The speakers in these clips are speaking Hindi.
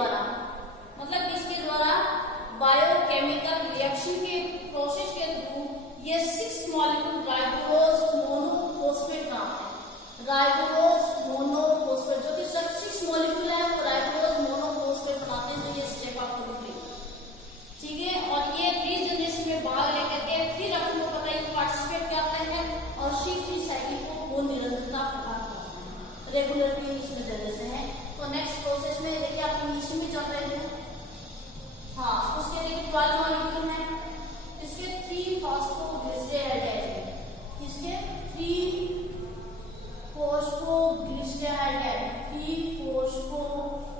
द्वारा, मतलब इसके द्वारा बायोकेमिकल रिएक्शन के प्रोसेस के थ्रू ये 6 मॉलिक्यूल राइबोज मोनोफॉस्फेट बनाते हैं। राइबोज मोनोफॉस्फेट जो कि 6 मॉलिक्यूल है वो राइबोज मोनोफॉस्फेट बनाते हैं। तो ये स्टेप आपको लिख लीजिए, ठीक है। और ये रीजनरेशन में भाग लेकर के फिर आपको पता है पार्टिसिपेट करते हैं और C3 साइकिल को निरंतरता प्रदान करते हैं। रेगुलरली इसमें जैसे है। तो नेक्स्ट प्रोसेस में देखिए आप इंग्लिश में चल रहे हैं। हाँ, उसके देखिए 12 मॉलिक्यूल है, इसके 3 फॉस्फोग्लिसराइड है, इसके 3 फॉस्फोग्लिसराइड है, 3 फॉस्फोग्लिसराइड,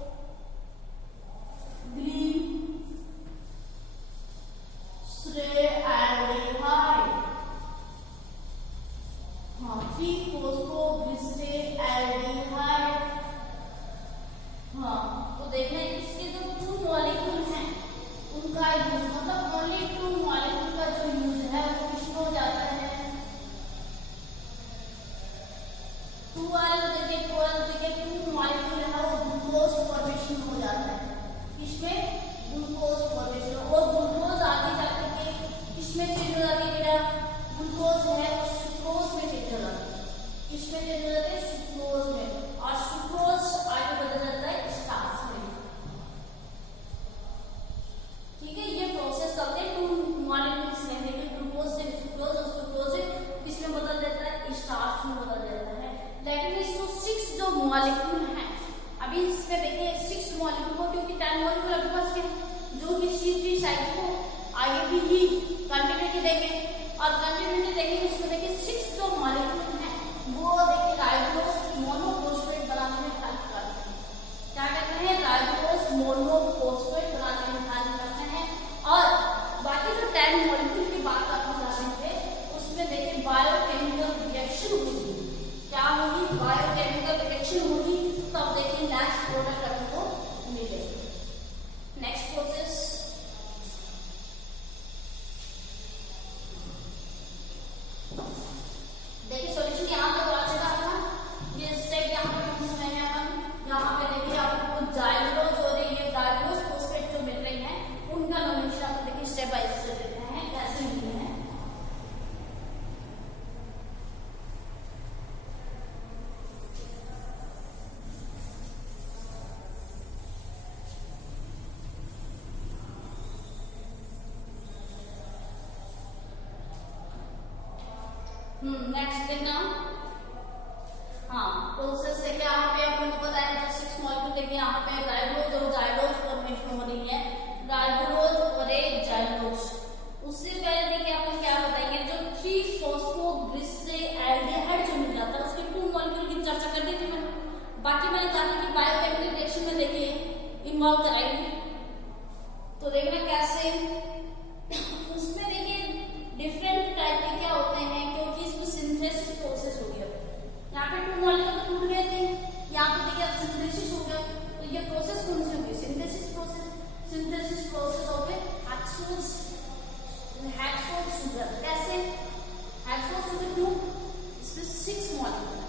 हाँ 3 फॉस्फोग्लिसराइड। हाँ, तो देखना इसके जो 2 मॉलिक्यूल हैं उनका यूज, मतलब ओनली 2 मॉलिक्यूल का जो यूज है वो किसमें हो जाता है? 2 मॉलिक्यूल है वो ग्लूकोज फॉर्मेशन हो जाता है। इसमें ग्लूकोज फॉर्मेशन, और ग्लूकोज आगे जाकर के किसमें चेंज हो जाती है बेटा? ग्लूकोज है वो सुक्रोज में चेंज हो जाता है। किसमें चेंज हो जाता है? सुक्रोज में, और सुक्रोज आगे बदल जाता है स्टार्च में। ठीक है, ये प्रोसेस चलते हैं 2 मॉलिक्यूल्स में, लेकिन ग्लूकोज से सुक्रोज और सुक्रोज से किसमें बदल जाता है? स्टार्च में बदल जाता है। लेकिन इसको 6 जो मॉलिक्यूल हैं, अभी इसमें देखिए 6 मॉलिक्यूल को, क्योंकि 10 मॉलिक्यूल अभी बच गए जो कि C3 साइकिल को आगे भी ही कंटिन्यूटी देंगे, और कंटिन्यूटी देंगे इसमें देखिए 6 जो मॉलिक्यूल हैं वो देखिए राइबोज मोनोफॉस्फेट बनाने में हेल्प करते हैं। क्या करते हैं? राइबोज मोनोफॉस्फेट बनाने में हेल्प करते हैं। और बाकी जो 10 मॉलिक्यूल की बात आपको करने थे उसमें देखिए बायोकेमिकल रिएक्शन होगी। क्या होगी? बायोकेमिकल रिएक्शन होगी, तब देखिए नेक्स्ट प्रोडक्ट आपको मिलेगा। नेक्स्ट प्रोसेस देखिए, सॉल्यूशन यहाँ तक आ चुका है। ये स्टेप यहाँ पे इसमें है अपन, यहाँ पे देखिए आपको जाइलोज और ये डाइलोज फॉस्फेट जो मिल रही है उनका नोमेशन आप देखिए स्टेप बाय स्टेप देते हैं कैसे मिलते हैं। नेक्स्ट देखना, हाँ प्रोसेस से क्या यहाँ पे आपको पता है जो 6 मॉलिक्यूल देखिए यहाँ पे राइबोज और जाइलोज फॉर्मेशन हो रही है, राइबोज और एक जाइलोज। उससे पहले देखिए आपको क्या बताएंगे, जो 3 फॉस्फोग्लिसराइड जो मिल जाता है उसके 2 मॉलिक्यूल की चर्चा कर दी थी मैंने। बाकी मैंने कहा कि बायोकेमिकल रिएक्शन में देखिए इन्वॉल्व कराएंगे, तो देखना कैसे। उसमें देखिए डिफरेंट टाइप के क्या होते हैं, क्योंकि इसमें सिंथेसिस प्रोसेस हो गया। यहाँ पे 2 मॉलिक्यूल तो टूट गए थे, यहाँ पे देखिए अब सिंथेसिस हो गया। तो ये प्रोसेस कौन सी होगी? Synthesis process. सिंथेसिस प्रोसेस हो गए हेक्सोज शुगर। कैसे? हेक्सोज शुगर क्यों? इसमें 6 मॉलिक्यूल,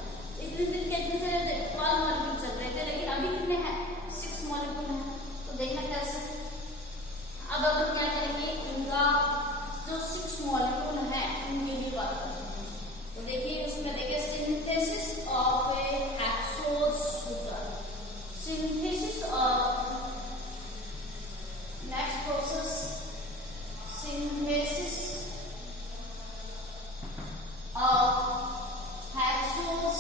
इतने दिन कितने चल रहे थे? 12 मॉलिक्यूल चल रहे थे, लेकिन अभी कितने हैं? 6 मॉलिक्यूल हैं। तो देखना कैसे। अब अपन क्या करेंगे, इनका जो 6 मॉलिक्यूल हैं उनके लिए बात करते हैं। तो देखिए उसमें देखिए synthesis of a hexose sugar, synthesis of, next process synthesis of hexose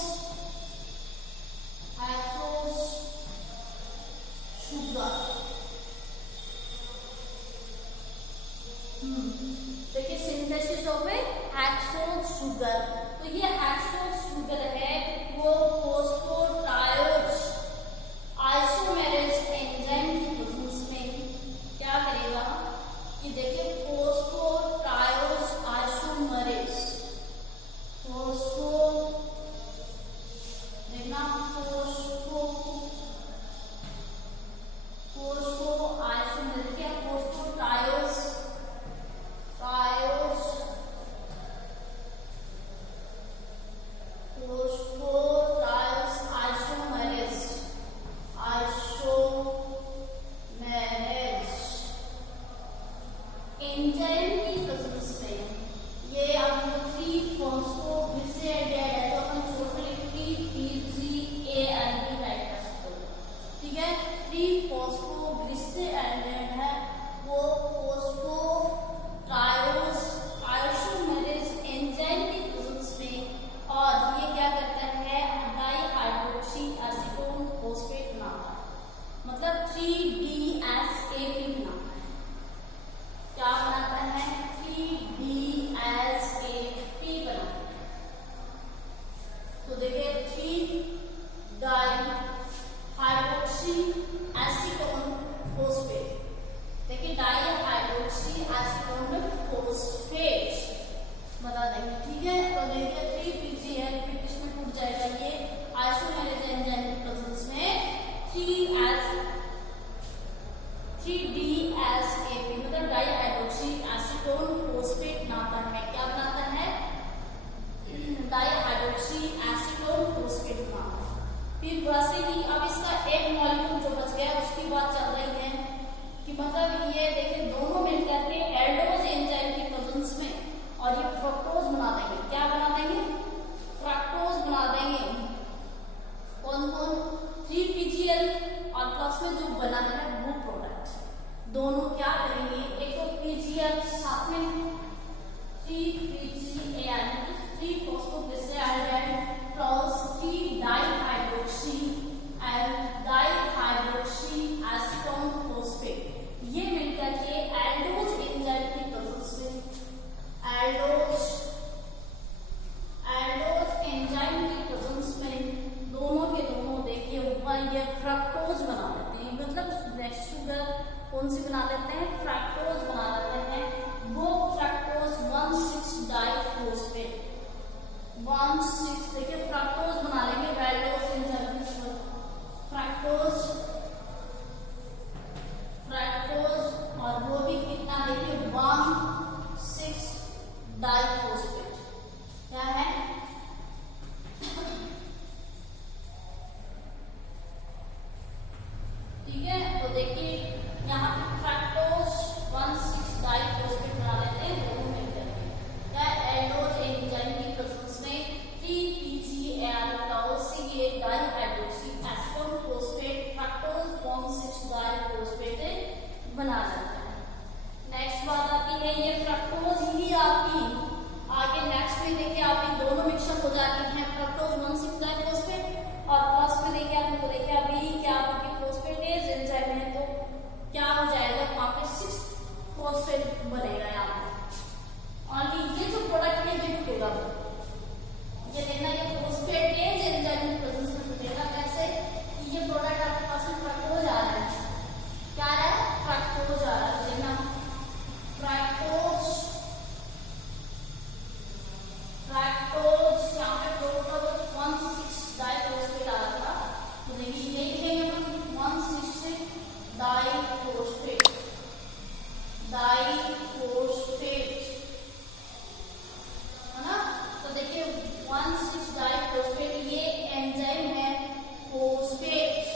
sugar. देखिए synthesis of a hexose sugar, तो ये हेक्सोज शुगर है वो phosphotriose isomerase hydroxy acetone phosphate. देखिए डाइहाइड्रोक्सी एसीटोन फोस्फेट बता देंगे, ठीक है। तो देखिए 3PgL फिर इसमें टूट जाएगा ये आइसोमेरेज एंजाइम की प्रेजेंस में 3DSAP मतलब डाइहाइड्रोक्सी एसीटोन फोस्फेट बनाता है। क्या बनाता है? डाइहाइड्रोक्सी एसीटोन फोस्फेट बनाता है। फिर वैसे ही अब इसका एक मॉलिक्यूल जो बच गया उसकी बात चल रही है कि मतलब ये देखिए दोनों मिलकर के एल्डोज एंजाइम की प्रेजेंस में और ये फ्रक्टोज बना देंगे। क्या बना देंगे? फ्रक्टोज बना देंगे। कौन कौन? 3PgL और प्लस में जो बना है वो प्रोडक्ट दोनों क्या करेंगे? एक तो PgL साथ में 3PgAl 3 phosphoglyceride plus 3 dihydroxy acetone phosphate ये मिलकर के एल्डोज एंजाइम की प्रेजेंस में एल्डोज एंजाइम की प्रेजेंस में दोनों के दोनों देखिए ऊपर ये फ्रक्टोज बना लेते हैं। मतलब शुगर कौन सी बना लेते हैं? फ्रक्टोज बना लेते हैं। वो फ्रक्टोज 1,6 डाइफॉस्फेट 1,6 देखिए फ्रक्टोज बना लेंगे एल्डोज एंजाइम की फ्रक्टोज और वो भी कितना देखिए 1,6 डाइफॉस्फेट क्या है? ठीक है। तो देखिए यहाँ पे फ्रक्टोज 1,6 डाइफॉस्फेट बना लेते हैं दोनों मिलकर क्या एल्डोज एंजाइम की प्रेजेंस में 3PgAl dihydroxy acetone phosphate fructose 1,6 diphosphate बना लेते हैं। नेक्स्ट बात आती है ये फ्रक्टोज ही आपकी आगे नेक्स्ट में देखिए आप इन दोनों मिक्सचर हो जाती हैं फ्रक्टोज 1,6 डाइफॉस्फेट और प्लस में देखिए आपको देखिए अभी क्या आपकी फोस्फेटेज एंजाइम है तो क्या हो जाएगा वहां पे 6 फोस्फेट बनेगा यहाँ पे। और ये जो प्रोडक्ट है ये टूटेगा, ये देखना ये फोस्फेटेज एंजाइम की प्रेजेंस में टूटेगा। कैसे? ये प्रोडक्ट आपके पास में फ्रक्टोज आ रहा है। क्या आ रहा है? फ्रक्टोज आ रहा है। देखना फ्रक्टोज यहाँ पे टोटल 1,6 डाइफॉस्फेट आ रहा था तो देखिए ये लिखेंगे हम 1,6 डाइफॉस्फेट है ना। तो देखिए 1,6 डाइफॉस्फेट ये एंजाइम है फोस्फेटेज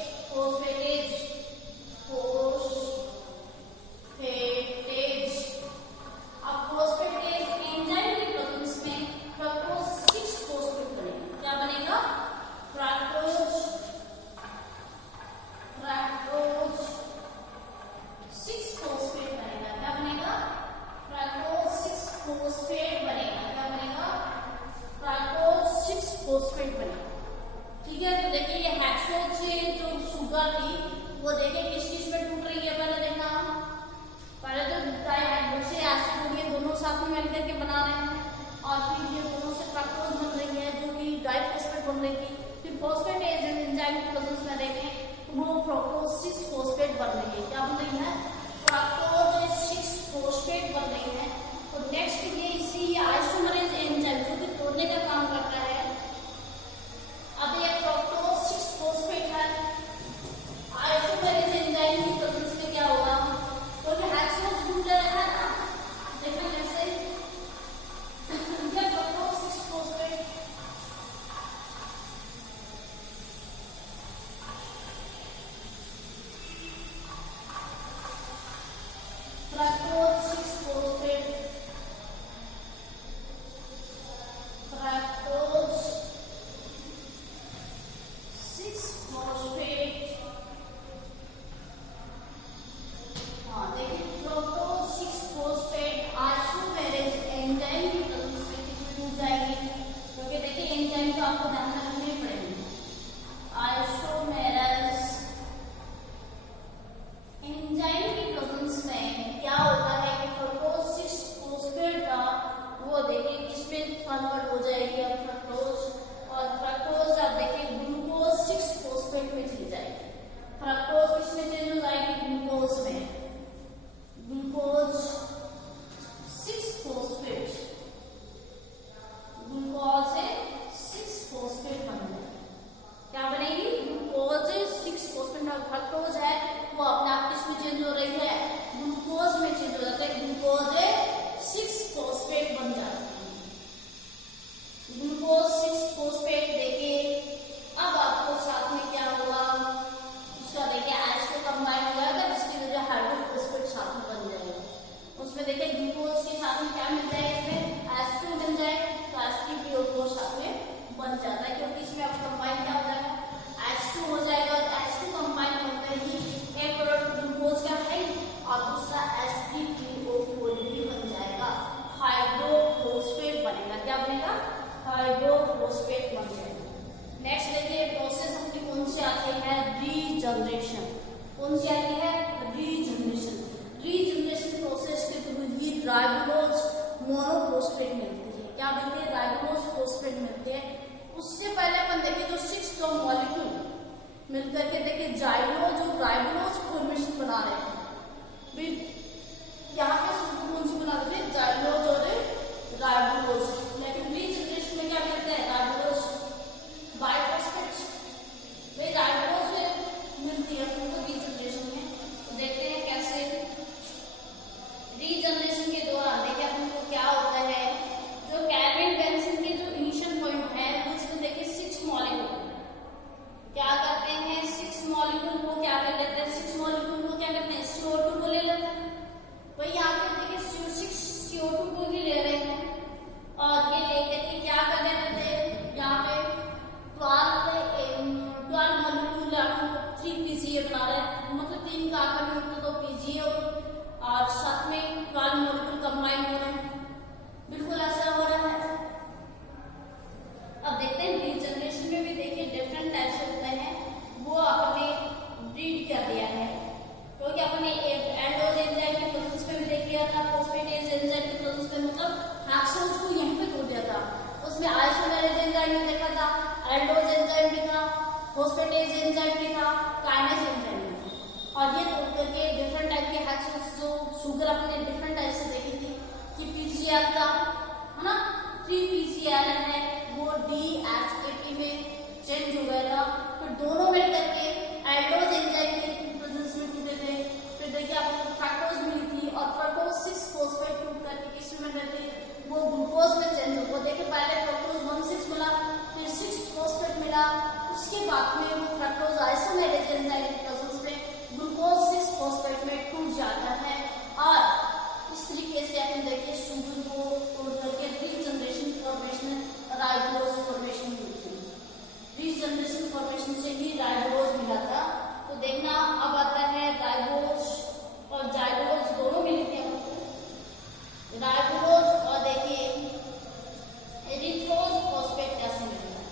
अब फोस्फेटेज एंजाइम की प्रेजेंस में फ्रक्टोज 6 फोस्फेट बनेगा। क्या बनेगा? फ्रक्टोज 6 फोस्फेट बनेगा। क्या बनेगा? फ्रक्टोज 6 फोस्फेट बनेगा। क्या बनेगा? फ्रक्टोज 6 फोस्फेट बनेगा। ठीक है। तो देखिए ये हेक्सोज जो शुगर थी वो देखिए किस किस में टूट रही है पहले देखना। पहले तो डाइहाइड्रोक्सी एसीटोन ये दोनों साथ में मिलकर के बना रहे हैं और फिर ये दोनों से फ्रक्टोज बन रही है जो कि डाइफॉस्फेट बन रही थी। फिर फोस्फेटेज एंजाइम की प्रेजेंस में देखें तो वो फ्रक्टोज 6 फोस्फेट बन रही है। क्या बन रही है? फ्रक्टोज 6 फोस्फेट बन रही है। तो नेक्स्ट ये इसी आइसोमेरेज एंजाइम जो कि तोड़ने का काम करता है। अब ये फ्रक्टोज 6 फोस्फेट है आइसोमेरेज एंजाइम की प्रेजेंस में क्या होगा? क्योंकि हेक्सोज टूट रहा है ना, देखना कैसे ये फ्रक्टोज 6 फोस्फेट रीजनरेशन। कौन सी आती है? रीजनरेशन। रीजनरेशन प्रोसेस के थ्रू ही राइबोलोज मोनोफॉस्फेट मिलती है। क्या मिलती है? राइबोलोज फॉस्फेट मिलती है। उससे पहले अपन देखिए जो 6 जो मॉलिक्यूल मिलकर के देखिए जाइलोज और राइबोलोज फॉर्मेशन बना रहे हैं। यहाँ पे सूत्र कौन सी बना रहे थे? जाइलोज और राइबोलोज। लेकिन रीजनरेशन में क्या मिलता है? राइबोलोज बाइफॉस्फेट। वे राइबोलोज मिलती है हमको रीजनरेशन में। तो देखते हैं कैसे रीजनरेशन के दौरान देखिए अपन को क्या होता है। जो केल्विन बेंसन के जो इनिशियल पॉइंट है उसमें देखिए 6 मॉलिक्यूल क्या करते हैं? 6 मॉलिक्यूल को क्या कर लेते हैं? 6 मॉलिक्यूल को क्या करते हैं? CO2 को ले लेते हैं। वही यहाँ पे देखिए 6 CO2 को भी ले रहे हैं और ये लेकर के क्या कर रहे थे? यहाँ पे 12 मॉलिक्यूल 3 PCA बना रहे हैं। मतलब 3 कार्बन युक्त 2 PCA और साथ में 12 मॉलिक्यूल कंबाइन हो रहे हैं। बिल्कुल ऐसा हो रहा है। अब देखते हैं रीजनरेशन में भी देखिए डिफरेंट टाइप्स होते हैं। वो आपने रीड कर दिया है क्योंकि आपने एंडोज एंजाइम के प्रोसेस में भी देख लिया था। फॉस्फेटेज एंजाइम के प्रोसेस में मतलब हेक्सोज को यहीं पे तोड़ दिया था। उसमें आइसोमेरेज एंजाइम भी देखा था, एंडोज एंजाइम भी था, फॉस्फेटेज एंजाइम भी था, काइनेज एंजाइम भी था। और ये तोड़ करके डिफरेंट टाइप के हेक्सोज जो शुगर अपने डिफरेंट टाइप से देखी थी कि पीजीआर था, है ना, 3 PCR है वो DHAT में चेंज हो गया था। फिर दोनों मिलकर के एंडोज एंजाइम के प्रोसेस में टूटे थे। फिर देखिए आपको फ्रक्टोज मिली थी और फ्रक्टोज 6 फॉस्फेट टूट करके किस में रहते वो ग्लूकोज में चेंज हो। देखिए पहले फ्रक्टोज 1,6 मिला, फिर 6 फॉस्फेट मिला। उसके बाद में वो फ्रक्टोज आइसोमेरेज एंजाइम के प्रोसेस में ग्लूकोज 6 फॉस्फेट में टूट जाता है और इस तरीके से अपन देखिए शुगर को तोड़ करके रीजनरेशन फॉर्मेशन राइबोलोज फॉर्मेशन मिलती है। रीजनरेशन फॉर्मेशन से ही राइबोलोज मिला था। तो देखना अब आता है राइबोज और जाइलोज दोनों मिलते हैं। राइबोलोज और देखिए एरिथ्रोज फॉस्फेट कैसे मिलता है।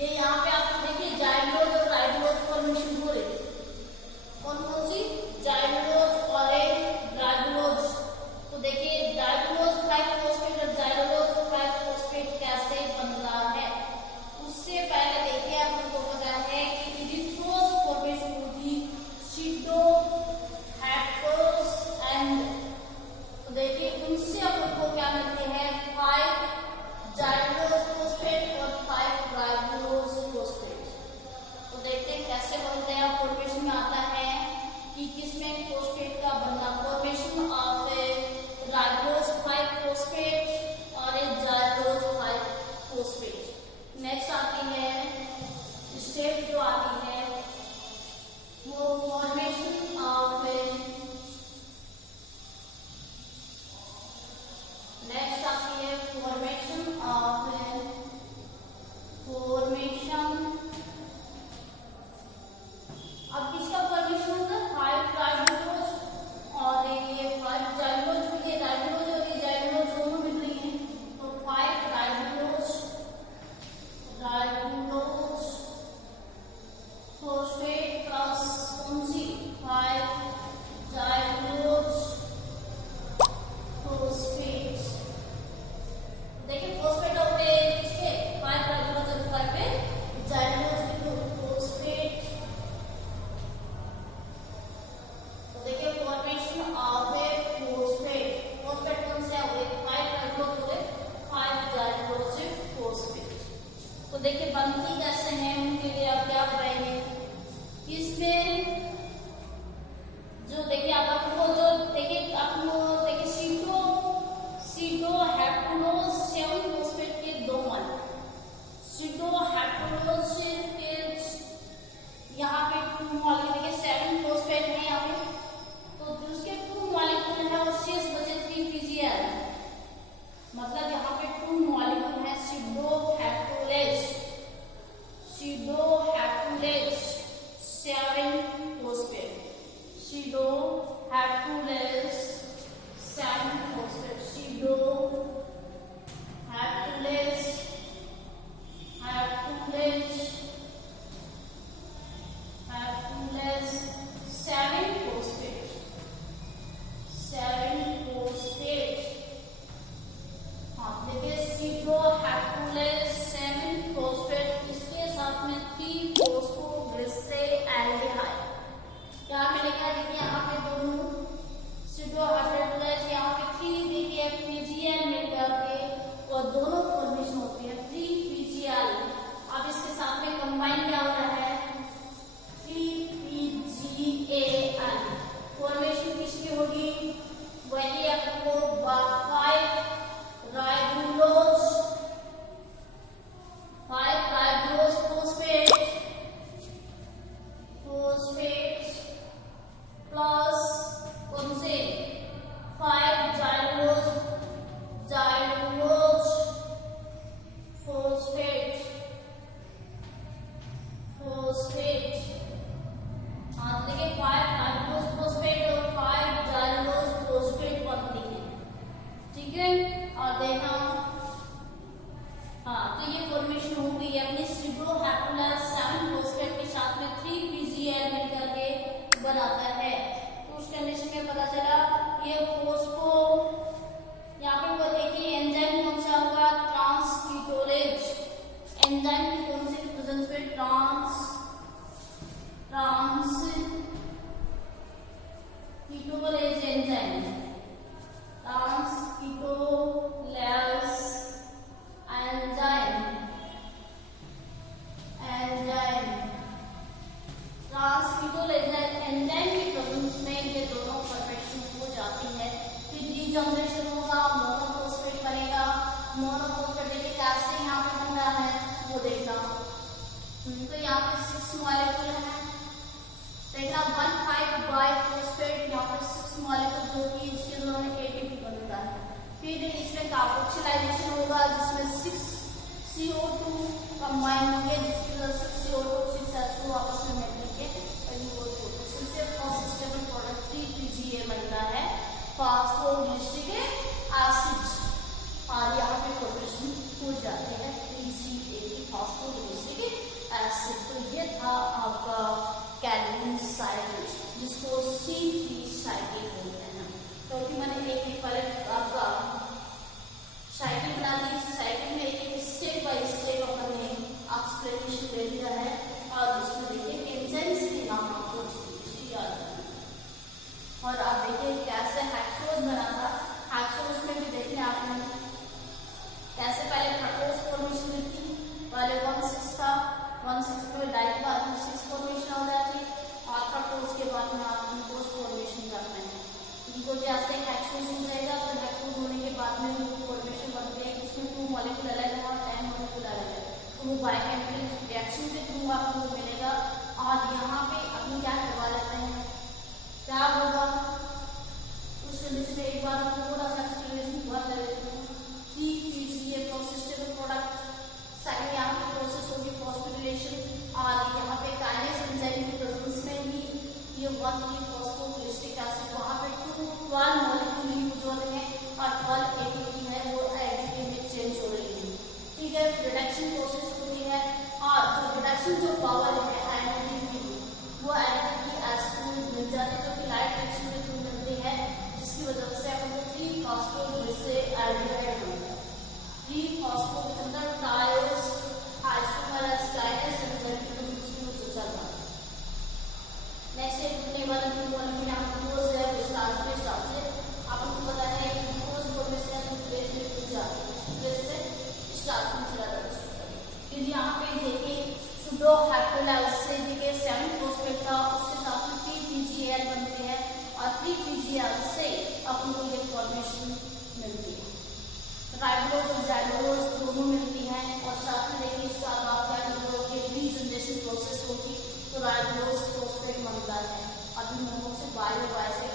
ये यहाँ पे आप देखिए जाइलोज और राइबोलोज फॉर्मेशन हो रही है। कौन कौन सी? जाइलोज और राइबोलोज। तो देखिए राइबोलोज 5 फॉस्फेट और जाइलोज 5 फॉस्फेट कैसे बन रहा है। उससे पहले देखिए आपको पता है कि एरिथ्रोज फॉर्मेशन होगी सीडो हेक्टोस एंड। तो देखिए उनसे आपको क्या मिलते हैं? 5 जाइलोज फॉस्फेट और 5 राइबोलोज फॉस्फेट। तो देखते हैं कैसे बनते हैं। फॉर्मेशन में आता है कि किसमें फॉस्फेट का बनना। फॉर्मेशन ऑफ राइबोज 5 फॉस्फेट और जाइलोज 5 फॉस्फेट। नेक्स्ट आती है स्टेप जो आती है वो फॉर्मेशन ऑफ नेक्स्ट आती है फॉर्मेशन ऑफ अब किसका फॉर्मेशन होगा? 5 राइबोलोज और ये 5 जाइलोज। ये राइबोलोज और ये जाइलोज दोनों मिल रही हैं तो 5 राइबोलोज फॉस्फेट प्लस कौन सी? 5 जाइलोज फॉस्फेट। देखिए फॉस्फेट हो गए किसके? 5 राइबोलोज और 5 जाइलोज के फॉस्फेट। तो देखिए फॉर्मेशन ऑफ फॉस्फेट। फॉस्फेट कौन से हो गए? 5 राइबोलोज हो गए, 5 जाइलोज फॉस्फेट। तो देखिए बनती कैसे हैं उनके लिए आप क्या बताएंगे? इसमें जो देखिए आप आपको जो देखिए आपको देखिए सीडो हेक्टोलोज 7 फॉस्फेट के 2 मॉलिक्यूल। सीडो हेक्टोलोज के यहाँ पे 2 मॉलिक्यूल देखिए 7 फॉस्फेट है यहाँ पे। तो उसके 2 मॉलिक्यूल है और शेष बचे 3 PCR। मतलब यहाँ पे 2 मॉलिक्यूल है sedoheptulose 7 phosphate. Sedoheptulose 7 phosphate. Sedoheptulose heptulose फास्फास्फेटोल एंजाइम की प्रेजेंस में ये दोनों फॉर्मेशन हो जाती है, फिर रीजनरेशन होगा, मोनोफॉस्फेट बनेगा। मोनोफॉस्फेट देखिए कैसे यहाँ पे बन रहा है वो देखना। तो यहाँ पे 6 मॉलिक्यूल है, देखना 1,5 बाइफॉस्फेट, यहाँ पर 6 मॉलिक्यूल जो कि इसके दोनों में एटीपी बनता है। फिर इसमें कार्बोक्सिलाइजेशन होगा जिसमें 6 CO2 कंबाइन होंगे, जिसकी वजह से 6 CO2 6 H2 आपस में मिलके फॉस्फेट प्रोडक्ट 3PGA बनता है, फास्फोग्लिसरिक एसिड, और यहाँ पे फॉर्मेशन हो जाते हैं 3CA की फास्फोग्लिसरिक एसिड। तो ये था आपका कैल्विन साइकिल, जिसको C3 साइकिल बोलते हैं। क्योंकि मैंने एक पहले आपका साइकिल बना दी, साइकिल में एक स्टेप बाय स्टेप अपने एक्सप्लेनेशन दे दिया है, और उसमें देखिए एंजाइम्स के नाम आपको याद रखना। और आप देखिए कैसे हेक्सोज बना था, हेक्सोज में भी देखिए आपने कैसे पहले फ्रक्टोज फॉर्मेशन हुई थी, पहले 1,6 था, 1,6 में डाई के बाद में 6 फॉर्मेशन हो जाती, और फ्रक्टोज के बाद में आप ग्लूकोज फॉर्मेशन करते हैं। इनको जैसे हेक्सोज हो जाएगा, तो हेक्सोज होने के बाद में वो फॉर्मेशन बनते हैं, इसमें 2 मॉलिक्यूल अलग है और 10 मॉलिक्यूल अलग है, तो वो बायोकेमिकल रिएक्शन के थ्रू आपको मिलेगा। और यहाँ पे अपनी क्या करवा लेते हैं, क्या होगा उस कंडीशन में एक बार हम थोड़ा सा एक्सप्लेनेशन हुआ कर देते हैं। 3PGA प्रोसेस्ड प्रोडक्ट, सेकंड यहाँ पे प्रोसेस होगी फॉस्फोरिलेशन, और यहाँ पे काइनेज एंजाइम की प्रेजेंस में ही ये 1,3-फॉस्फोग्लिसरिक एसिड, वहाँ पे 12 मॉलिक्यूल यूज हो रहे हैं और 12 एटीपी है वो एटीपी में चेंज हो रही है। ठीक है, रिडक्शन प्रोसेस होती है, और जो रिडक्शन जो पावर है एटीपी की, वो एटीपी एसिड मिल जाते हैं, क्योंकि लाइट रिएक्शन के थ्रू मिलते हैं, जिसकी वजह से अपन को 3-फॉस्फोग्लिसरेट एल्डिहाइड बनता है। Three phosphoglycerate tyres isomers kinase enzyme की प्रेजेंस में चलता है। नेक्स्ट एक अपने वाला मॉलिक्यूल यहाँ ग्लूकोज है, विस्तार से आपको पता है कि ग्लूकोज फॉर्मेशन सुक्रेज में खुल जाती है, सुक्रेज से स्टार्च में चला जाता है। फिर यहाँ पे देखिए सुडो हाइड्रोलाइज से देखिए 7-फॉस्फेट था, उसके साथ में 3PGAL बनते हैं, और 3PGAL से अपन को ये फॉर्मेशन मिलती है। राइबोज और जाइलोज दोनों मिलती हैं, और साथ में देखिए इसका रीजनरेशन प्रोसेस होगी, तो राइबोज फॉस्फेट बनता है। अभी मोनो से बायो से